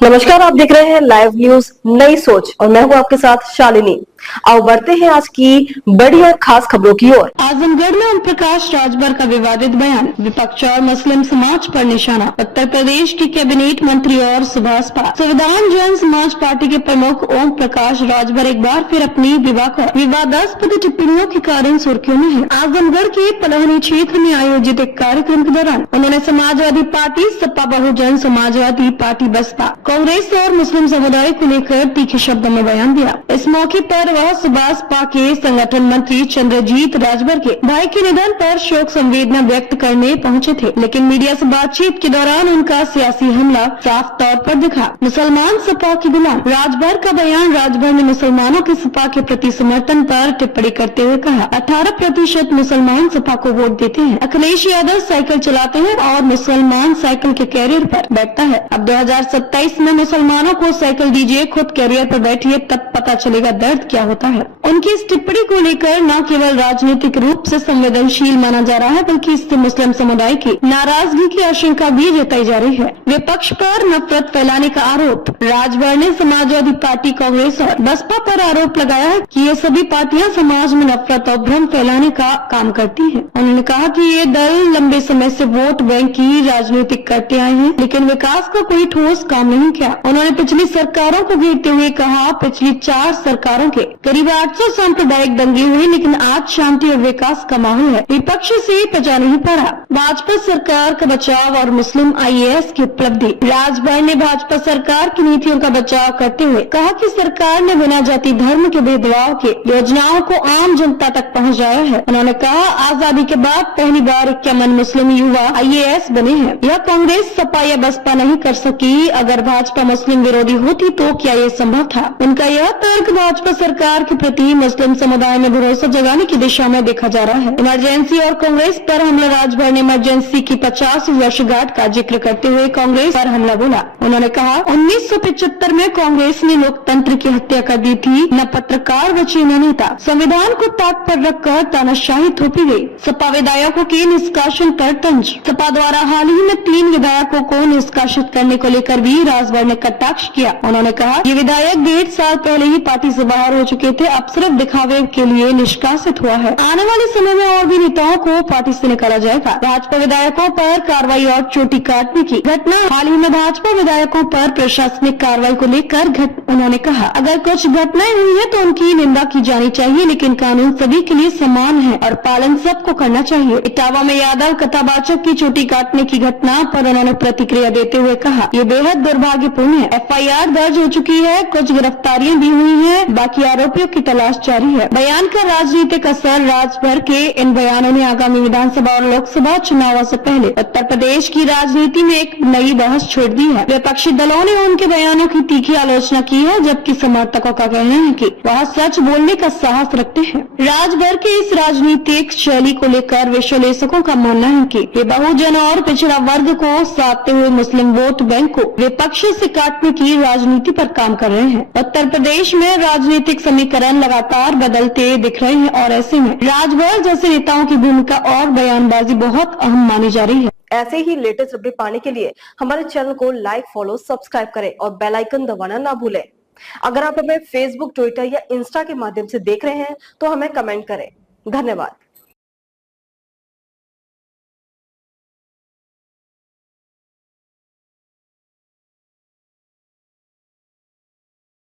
नमस्कार, आप देख रहे हैं लाइव न्यूज नई सोच और मैं हूं आपके साथ शालिनी। आओ बढ़ते हैं आज की बड़ी और खास खबरों की ओर। आजमगढ़ में ओम प्रकाश राजभर का विवादित बयान, विपक्ष और मुस्लिम समाज पर निशाना। उत्तर प्रदेश के कैबिनेट मंत्री और सुभाष पाल संविधान जैन समाज पार्टी के प्रमुख ओम प्रकाश राजभर एक बार फिर अपनी विवादास्पद टिप्पणियों के कारण सुर्खियों में है। आजमगढ़ के पलहनी क्षेत्र में आयोजित एक कार्यक्रम के दौरान उन्होंने समाजवादी पार्टी, सपा बहुजन समाजवादी पार्टी, बसपा, कांग्रेस और मुस्लिम समुदाय को लेकर तीखे शब्दों में बयान दिया। इस मौके पर वह सुभाष पा के संगठन मंत्री चंद्रजीत राजभर के भाई के निधन पर शोक संवेदना व्यक्त करने पहुंचे थे, लेकिन मीडिया से बातचीत के दौरान उनका सियासी हमला साफ तौर पर दिखा। मुसलमान सपा के गुलाम राजभर का बयान। राजभर ने मुसलमानों के सपा के प्रति समर्थन पर टिप्पणी करते हुए कहा, 18% मुसलमान सपा को वोट देते हैं। अखिलेश यादव साइकिल चलाते हैं और मुसलमान साइकिल के कैरियर पर बैठता है। अब 2027 में मुसलमानों को साइकिल दीजिए, खुद कैरियर पर बैठिए, तब पता चलेगा दर्द क्या होता है। उनकी इस टिप्पणी को लेकर न केवल राजनीतिक रूप से संवेदनशील माना जा रहा है, बल्कि इससे मुस्लिम समुदाय की नाराजगी की आशंका भी जताई जा रही है। विपक्ष पर नफरत फैलाने का आरोप। राजभर ने समाजवादी पार्टी, कांग्रेस और बसपा पर आरोप लगाया है कि ये सभी पार्टियां समाज में नफरत और भ्रम फैलाने का काम करती हैं। उन्होंने कहा कि ये दल लंबे समय से वोट बैंक की राजनीति करते आए हैं, लेकिन विकास का कोई ठोस काम नहीं किया। उन्होंने पिछली सरकारों को घेरते हुए कहा, पिछली 4 सरकारों के करीब 800 सांप्रदायिक दंगे हुए, लेकिन आज शांति और विकास का माहौल है। विपक्ष से बचा नहीं पा रहा। भाजपा सरकार का बचाव और मुस्लिम IAS की उपलब्धि। राजभर ने भाजपा सरकार की नीतियों का बचाव करते हुए कहा कि सरकार ने बिना जाति धर्म के भेदभाव के योजनाओं को आम जनता तक पहुंचाया है। उन्होंने कहा, आजादी के बाद पहली बार 51 मुस्लिम युवा IAS बने हैं। यह कांग्रेस, सपा या बसपा नहीं कर सकी। अगर भाजपा मुस्लिम विरोधी होती तो क्या ये संभव था? उनका यह तर्क भाजपा सरकार के प्रति मुस्लिम समुदाय में भरोसा जगाने की दिशा में देखा जा रहा है। इमरजेंसी और कांग्रेस पर हमला। राजभर ने इमरजेंसी की 50 वर्षगांठ का जिक्र करते हुए कांग्रेस पर हमला बोला। उन्होंने कहा, 1975 में कांग्रेस ने लोकतंत्र की हत्या कर दी थी। न पत्रकार बचे न नेता। संविधान को ताक पर रखकर तानाशाही थोपी गई। सपा विधायकों के निष्कासन पर तंज। सपा द्वारा हाल ही में 3 विधायकों को निष्कासित करने को लेकर भी राजभर ने कटाक्ष किया। उन्होंने कहा, ये विधायक 1.5 साल पहले ही पार्टी से बाहर हो चुके थे, अब सिर्फ दिखावे के लिए निष्कासित हुआ है। आने वाले समय में और भी नेताओं को पार्टी से निकाला जाएगा। भाजपा विधायकों पर कार्रवाई और चोटी काटने की घटना। हाल ही में भाजपा विधायकों पर प्रशासनिक कार्रवाई को लेकर उन्होंने कहा, अगर कुछ घटनाएं हुई है तो उनकी निंदा की जानी चाहिए, लेकिन कानून सभी के लिए समान है और पालन सबको करना चाहिए। इटावा में यादव कथावाचक की चोटी काटने की घटना पर उन्होंने प्रतिक्रिया देते हुए कहा, ये बेहद दुर्भाग्यपूर्ण है। FIR दर्ज हो चुकी है, कुछ गिरफ्तारियां भी हुई हैं, बाकी आरोपियों की तलाश जारी है। बयान का राजनीतिक असर। राजभर के इन बयानों ने आगामी विधानसभा और लोकसभा चुनावों से पहले उत्तर प्रदेश की राजनीति में एक नई बहस छोड़ दी है। विपक्षी दलों ने उनके बयानों की तीखी आलोचना की है, जबकि समर्थकों का कहना है कि वह सच बोलने का साहस रखते हैं। राजभर के इस राजनीतिक शैली को लेकर विश्लेषकों का मानना है कि ये बहुजन और पिछड़ा वर्ग को साधते हुए मुस्लिम वोट बैंक को विपक्ष से काटने की राजनीति पर काम कर रहे हैं। उत्तर प्रदेश में राजनीतिक समीकरण लगातार बदलते दिख रहे हैं और ऐसे में राजभर जैसे नेताओं की भूमिका और बयानबाजी बहुत अहम मानी जा रही है। ऐसे ही लेटेस्ट अपडेट पाने के लिए हमारे चैनल को लाइक, फॉलो, सब्सक्राइब करें और बेल आइकन दबाना ना भूलें। अगर आप हमें फेसबुक, ट्विटर या इंस्टा के माध्यम से देख रहे हैं तो हमें कमेंट करें। धन्यवाद।